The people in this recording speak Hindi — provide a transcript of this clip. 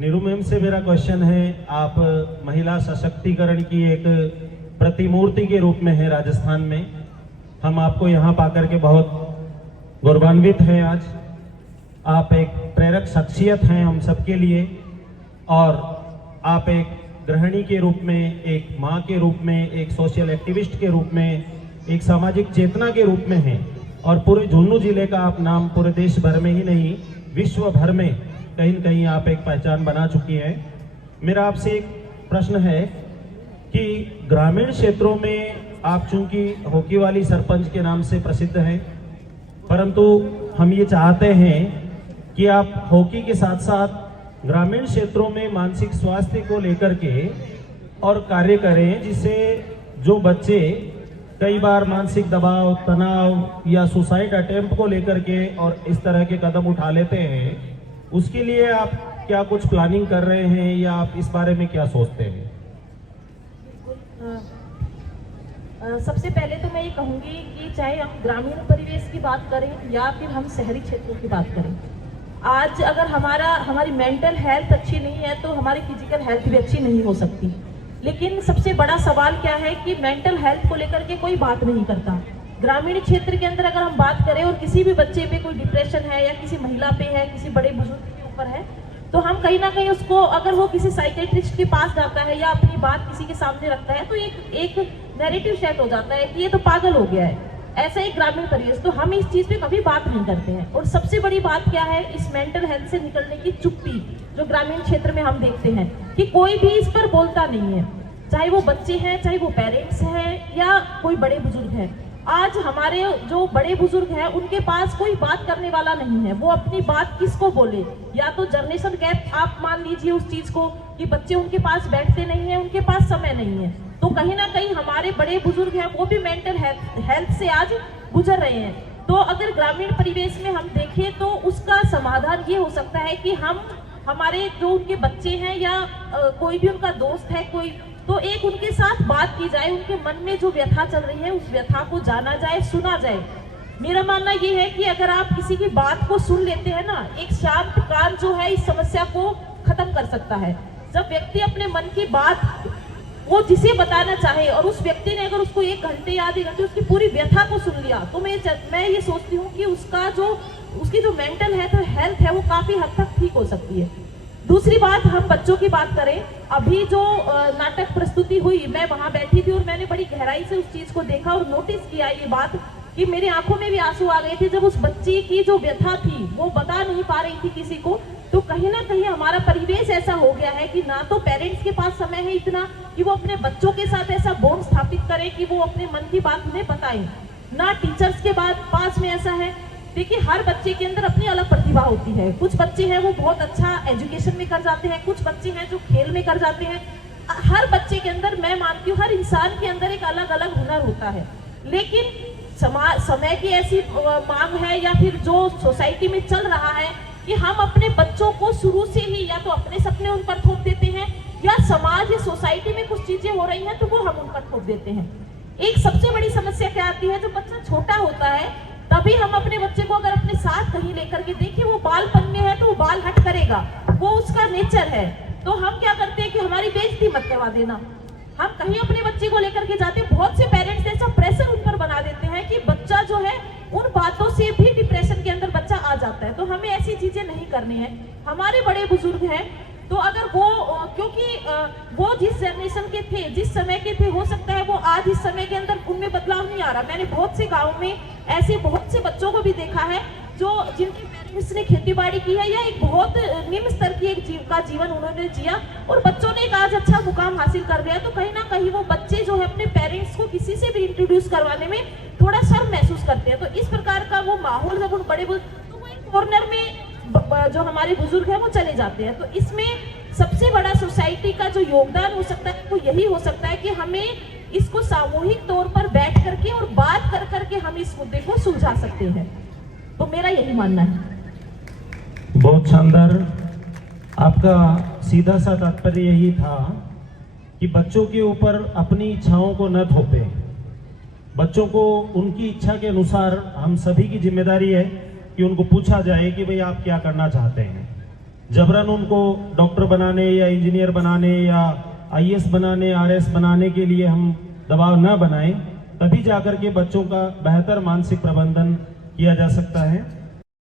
नीरू मैम से मेरा क्वेश्चन है, आप महिला सशक्तिकरण की एक प्रतिमूर्ति के रूप में है राजस्थान में। हम आपको यहाँ पाकर के बहुत गौरवान्वित हैं आज। आप एक प्रेरक शख्सियत हैं हम सबके लिए, और आप एक गृहिणी के रूप में, एक माँ के रूप में, एक सोशल एक्टिविस्ट के रूप में, एक सामाजिक चेतना के रूप में हैं। और पूरे झुंझुनू जिले का आप नाम पूरे देश भर में ही नहीं, विश्व भर में कहीं न कहीं आप एक पहचान बना चुकी हैं। मेरा आपसे एक प्रश्न है कि ग्रामीण क्षेत्रों में आप चूंकि हॉकी वाली सरपंच के नाम से प्रसिद्ध हैं, परंतु हम ये चाहते हैं कि आप हॉकी के साथ साथ ग्रामीण क्षेत्रों में मानसिक स्वास्थ्य को लेकर के और कार्य करें, जिससे जो बच्चे कई बार मानसिक दबाव, तनाव या सुसाइड अटेम्प्ट को लेकर के और इस तरह के कदम उठा लेते हैं, उसके लिए आप क्या कुछ प्लानिंग कर रहे हैं या आप इस बारे में क्या सोचते हैं? सबसे पहले तो मैं ये कहूँगी कि चाहे हम ग्रामीण परिवेश की बात करें या फिर हम शहरी क्षेत्रों की बात करें, आज अगर हमारी मेंटल हेल्थ अच्छी नहीं है तो हमारी फिजिकल हेल्थ भी अच्छी नहीं हो सकती। लेकिन सबसे बड़ा सवाल क्या है कि मेंटल हेल्थ को लेकर के कोई बात नहीं करता। ग्रामीण क्षेत्र के अंदर अगर हम बात करें और किसी भी बच्चे पे कोई डिप्रेशन है या किसी महिला पे है, किसी बड़े बुजुर्ग के ऊपर है, तो हम कहीं ना कहीं उसको, अगर वो किसी साइकेट्रिस्ट के पास जाता है या अपनी बात किसी के सामने रखता है, तो एक नैरेटिव सेट हो जाता है कि ये तो पागल हो गया है। ऐसा ही ग्रामीण परिवेश, तो हम इस चीज पे कभी बात नहीं करते हैं। और सबसे बड़ी बात क्या है, इस मेंटल हेल्थ से निकलने की चुप्पी जो ग्रामीण क्षेत्र में हम देखते हैं कि कोई भी इस पर बोलता नहीं है, चाहे वो बच्चे हैं, चाहे वो पेरेंट्स हैं या कोई बड़े बुजुर्ग हैं। आज हमारे जो बड़े बुजुर्ग हैं उनके पास कोई बात करने वाला नहीं है, वो अपनी बात किसको बोले। या तो जनरेशन गैप आप मान लीजिए उस चीज को कि बच्चे उनके पास बैठते नहीं है, उनके पास समय नहीं है, तो कहीं ना कहीं हमारे बड़े बुजुर्ग हैं वो भी मेंटल हेल्थ से आज गुजर रहे हैं। तो अगर ग्रामीण परिवेश में हम देखें तो उसका समाधान ये हो सकता है कि हम हमारे जो उनके बच्चे हैं या कोई भी उनका दोस्त है कोई, तो एक उनके साथ बात की जाए, उनके मन में जो व्यथा चल रही है उस व्यथा को जाना जाए, सुना जाए। मेरा मानना ये है कि अगर आप किसी की बात को सुन लेते हैं ना, एक शांत कान जो है इस समस्या को खत्म कर सकता है। जब व्यक्ति अपने मन की बात वो जिसे बताना चाहे और उस व्यक्ति ने अगर उसको 1 घंटे या आधे घंटे उसकी पूरी व्यथा को सुन लिया, तो मैं ये सोचती हूँ कि उसकी जो मेंटल हेल्थ है वो काफी हद तक ठीक हो सकती है। दूसरी बात, हम बच्चों की बात करें, अभी जो नाटक प्रस्तुति हुई, मैं वहां बैठी थी और मैंने बड़ी गहराई से उस चीज को देखा और नोटिस किया ये बात कि मेरी आंखों में भी आंसू आ गए थे जब उस बच्ची की जो व्यथा थी वो बता नहीं पा रही थी किसी को। तो कहीं ना कहीं हमारा परिवेश ऐसा हो गया है कि ना तो पेरेंट्स के पास समय है इतना कि वो अपने बच्चों के साथ ऐसा बॉन्ड स्थापित करें कि वो अपने मन की बात उन्हें बताएं, ना टीचर्स के पास में ऐसा है। देखिए, हर बच्चे के अंदर अपनी अलग प्रतिभा होती है। कुछ बच्चे हैं वो बहुत अच्छा एजुकेशन में कर जाते हैं, कुछ बच्चे हैं जो खेल में कर जाते हैं। हर बच्चे के अंदर, मैं मानती हूँ हर इंसान के अंदर एक अलग अलग हुनर होता है। लेकिन समय की ऐसी मांग है या फिर जो सोसाइटी में चल रहा है कि हम अपने बच्चों को शुरू से ही या तो अपने सपने उन पर थोप देते हैं या समाज या सोसाइटी में कुछ चीजें हो रही हैं तो वो हम उन पर थोप देते हैं। एक सबसे बड़ी समस्या क्या आती है, जब बच्चा छोटा होता है तभी हम अपने बच्चे को अगर अपने साथ कहीं लेकर के देखिए, वो बालपन में है तो वो बाल हट करेगा, वो उसका नेचर है। तो हम क्या करते हैं कि हमारी बेइज्जती मत करवा देना। हम कहीं अपने बच्चे को लेकर के जाते हैं, बहुत से पेरेंट्स ऐसा प्रेशर उन पर बना देते हैं कि बच्चा जो है उन बातों से भी डिप्रेशन के अंदर बच्चा आ जाता है। तो हमें ऐसी चीजें नहीं करनी है। हमारे बड़े बुजुर्ग हैं तो अगर वो, क्योंकि वो जिस जनरेशन के थे, जिस समय के थे, हो सकता है वो आज इस समय के अंदर उनमें बदलाव नहीं आ रहा। मैंने बहुत से गाँव में ऐसे बहुत से बच्चों को भी देखा है जो जिनके पेरेंट्स ने खेती बाड़ी की है या एक बहुत निम्न स्तर की एक जीवन उन्होंने जिया और बच्चों ने एक आज अच्छा मुकाम हासिल कर लिया। तो कहीं ना कहीं वो बच्चे जो है अपने पेरेंट्स को किसी से भी इंट्रोड्यूस करवाने में थोड़ा शर्म महसूस करते हैं। तो इस प्रकार का वो माहौल जब उन बड़े तो वो एक कॉर्नर में जो हमारे बुजुर्ग हैं वो चले जाते हैं। तो इसमें सबसे बड़ा सोसाइटी का जो योगदान हो सकता है वो यही हो सकता है कि हमें इसको सामूहिक तौर पर बैठ करके और बात कर करके हम इस मुद्दे को सुलझा सकते हैं। तो मेरा यही मानना है। बहुत शानदार। आपका सीधा सा तात्पर्य यही था कि बच्चों के ऊपर अपनी इच्छाओं को न थोपे, बच्चों को उनकी इच्छा के अनुसार, हम सभी की जिम्मेदारी है कि उनको पूछा जाए कि भाई आप क्या करना चाहते हैं। जबरन उनको डॉक्टर बनाने या इंजीनियर बनाने या आईएएस बनाने, आरएस बनाने के लिए हम दबाव न बनाएं, तभी जाकर के बच्चों का बेहतर मानसिक प्रबंधन किया जा सकता है।